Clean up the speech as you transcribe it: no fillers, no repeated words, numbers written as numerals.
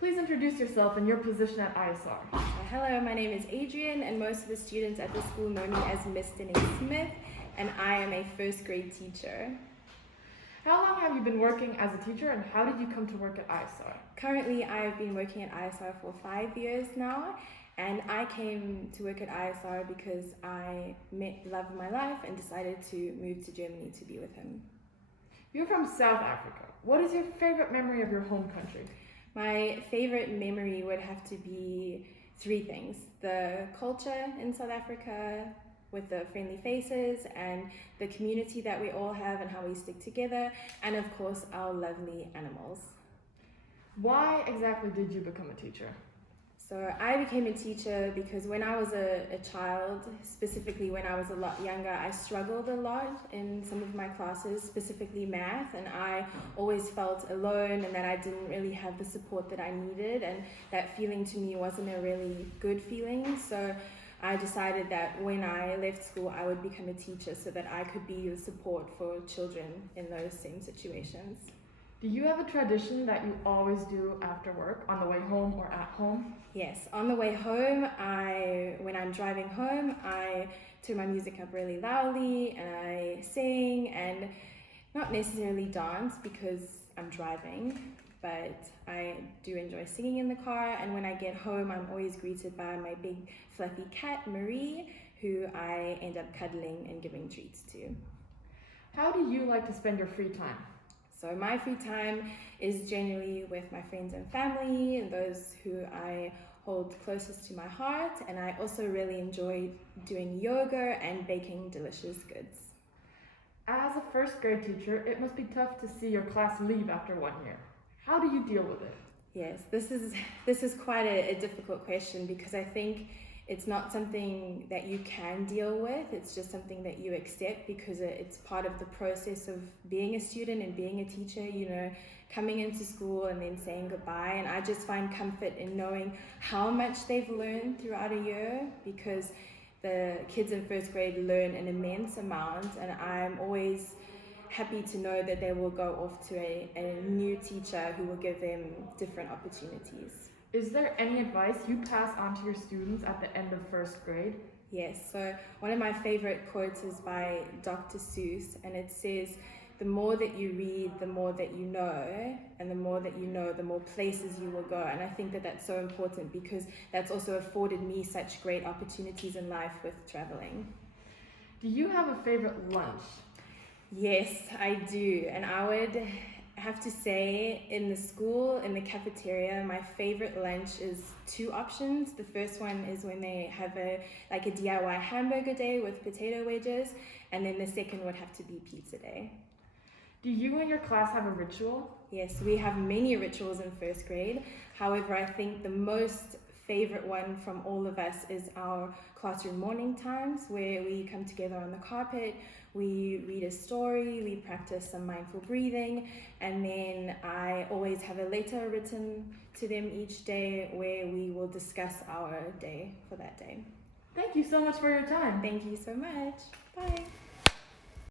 Please introduce yourself and your position at ISR. Hello, my name is Adrienne, and most of the students at the school know me as Miss Stenning-Smith, and I am a first grade teacher. How long have you been working as a teacher, and how did you come to work at ISR? Currently, I have been working at ISR for 5 years now, and I came to work at ISR because I met the love of my life and decided to move to Germany to be with him. You're from South Africa. What is your favorite memory of your home country? My favorite memory would have to be 3 things: the culture in South Africa, with the friendly faces and the community that we all have and how we stick together, and of course our lovely animals. Why exactly did you become a teacher? So I became a teacher because when I was a child, specifically when I was a lot younger, I struggled a lot in some of my classes, specifically math, and I always felt alone and that I didn't really have the support that I needed, and that feeling to me wasn't a really good feeling. So I decided that when I left school, I would become a teacher so that I could be the support for children in those same situations. Do you have a tradition that you always do after work, on the way home or at home? Yes, on the way home, when I'm driving home, I turn my music up really loudly and I sing, and not necessarily dance because I'm driving, but I do enjoy singing in the car. And when I get home, I'm always greeted by my big fluffy cat, Marie, who I end up cuddling and giving treats to. How do you like to spend your free time? So my free time is generally with my friends and family and those who I hold closest to my heart, and I also really enjoy doing yoga and baking delicious goods. As a first grade teacher, it must be tough to see your class leave after 1 year. How do you deal with it? Yes, this is quite a difficult question because I think it's not something that you can deal with. It's just something that you accept because it's part of the process of being a student and being a teacher, coming into school and then saying goodbye. And I just find comfort in knowing how much they've learned throughout a year, because the kids in first grade learn an immense amount, and I'm always happy to know that they will go off to a new teacher who will give them different opportunities. Is there any advice you pass on to your students at the end of first grade? Yes, so one of my favorite quotes is by Dr. Seuss, and it says, "The more that you read, the more that you know, and the more that you know, the more places you will go." And I think that that's so important because that's also afforded me such great opportunities in life with traveling. Do you have a favorite lunch? Yes, I do, and I would have to say in the cafeteria, my favorite lunch is 2 options. The first one is when they have a DIY hamburger day with potato wedges, and then the second would have to be pizza day. Do you and your class have a ritual? Yes, we have many rituals in first grade. However, I think the most favorite one from all of us is our classroom morning times, where we come together on the carpet, we read a story, we practice some mindful breathing, and then I always have a letter written to them each day where we will discuss our day for that day. Thank you so much for your time. Thank you so much. Bye.